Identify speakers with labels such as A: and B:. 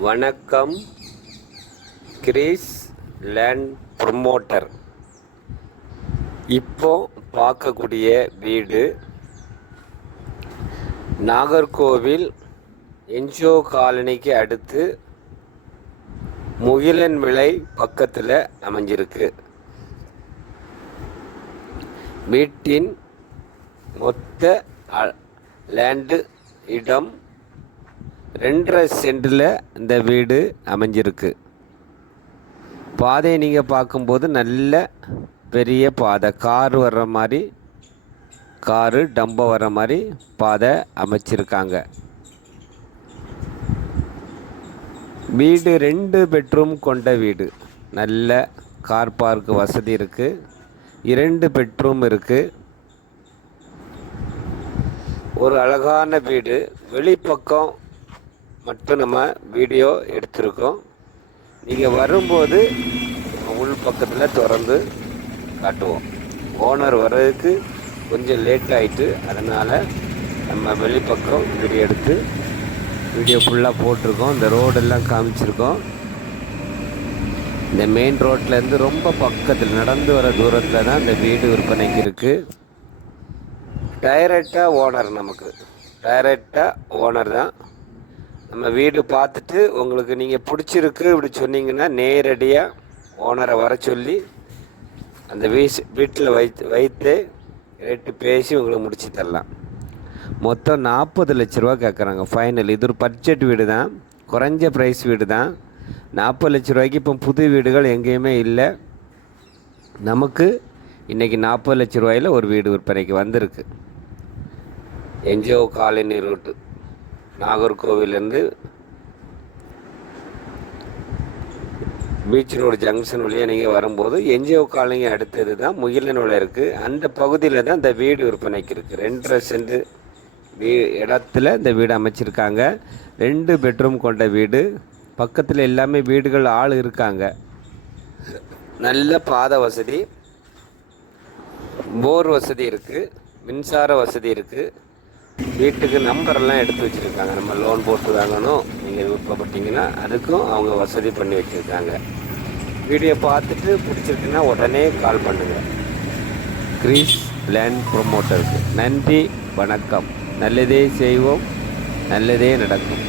A: வணக்கம் Greece land promoter. இப்போ பார்க்கக்கூடிய வீடு நாகர்கோவில் என்ஜிஓ காலனிக்கு அடுத்து முகிலன் விலை பக்கத்தில் அமைஞ்சிருக்கு. வீட்டின் மொத்த அ- லேண்டு இடம் ரெண்டரை சென்டில் இந்த வீடு அமைஞ்சிருக்கு. பாதையை நீங்கள் பார்க்கும்போது நல்ல பெரிய பாதை. கார் வர்ற மாதிரி காரு டம்போ வர்ற மாதிரி பாதை அமைச்சிருக்காங்க. வீடு ரெண்டு பெட்ரூம் கொண்ட வீடு. நல்ல கார் பார்க் வசதி இருக்குது இரண்டு பெட்ரூம் இருக்குது ஒரு அழகான வீடு. வெளிப்பக்கம் மட்டும் நம்ம வீடியோ எடுத்திருக்கோம். நீங்கள் வரும்போது உள் பக்கத்தில் திறந்து காட்டுவோம். ஓனர் வர்றதுக்கு கொஞ்சம் லேட் ஆகிட்டு அதனால் நம்ம வெளிப்பக்கம் வீடியோ எடுத்து வீடியோ ஃபுல்லாக போட்டிருக்கோம். இந்த ரோடெல்லாம் காமிச்சிருக்கோம். இந்த மெயின் ரோட்லேருந்து ரொம்ப பக்கத்தில் நடந்து வர தூரத்தில் தான் இந்த வீடு விற்பனைக்கு இருக்குது டைரக்டாக ஓனர் நமக்கு. டைரக்டாக ஓனர் தான். நம்ம வீடு பார்த்துட்டு உங்களுக்கு நீங்கள் பிடிச்சிருக்கு இப்படி சொன்னீங்கன்னா நேரடியாக ஓனரை வர சொல்லி அந்த வீஸ் வீட்டில் வைத்து வைத்து ரேட்டு பேசி உங்களுக்கு முடிச்சு தரலாம். மொத்தம் நாற்பது லட்ச ரூபா கேட்குறாங்க ஃபைனல் இது ஒரு பட்ஜெட் வீடு தான். குறைஞ்ச ப்ரைஸ் வீடு தான். நாற்பது லட்ச ரூபாய்க்கு இப்போ புது வீடுகள் எங்கேயுமே இல்லை. நமக்கு இன்றைக்கி நாற்பது லட்ச ரூபாயில் ஒரு வீடு விற்பனைக்கு வந்திருக்கு. என்ஜிஓ காலனி ரூட்டு நாகர்கோவிலேருந்து பீச் ரோடு ஜங்ஷன் வழியாக நீங்கள் வரும்போது என்ஜிஓ காலனி அடுத்தது தான் முகிலனூரில் இருக்குது அந்த பகுதியில் தான் இந்த வீடு விற்பனைக்கு இருக்குது ரெண்டரை சென்ட் வீ இடத்துல இந்த வீடு அமைச்சிருக்காங்க. ரெண்டு பெட்ரூம் கொண்ட வீடு. பக்கத்தில் எல்லாமே வீடுகள் ஆள் இருக்காங்க. நல்ல பாத வசதி. போர் வசதி இருக்குது மின்சார வசதி இருக்குது வீட்டுக்கு நம்பர்லாம் எடுத்து வச்சுருக்காங்க. நம்ம லோன் போட்டு வாங்கணும். நீங்கள் விருப்பப்பட்டீங்கன்னா அதுக்கும் அவங்க வசதி பண்ணி வச்சுருக்காங்க. வீடியோ பார்த்துட்டு பிடிச்சிருக்குன்னா உடனே கால் பண்ணுங்கள் கிரீஸ் லேண்ட் ப்ரொமோட்டருக்கு நன்றி வணக்கம். நல்லதே செய்வோம் நல்லதே நடக்கும்.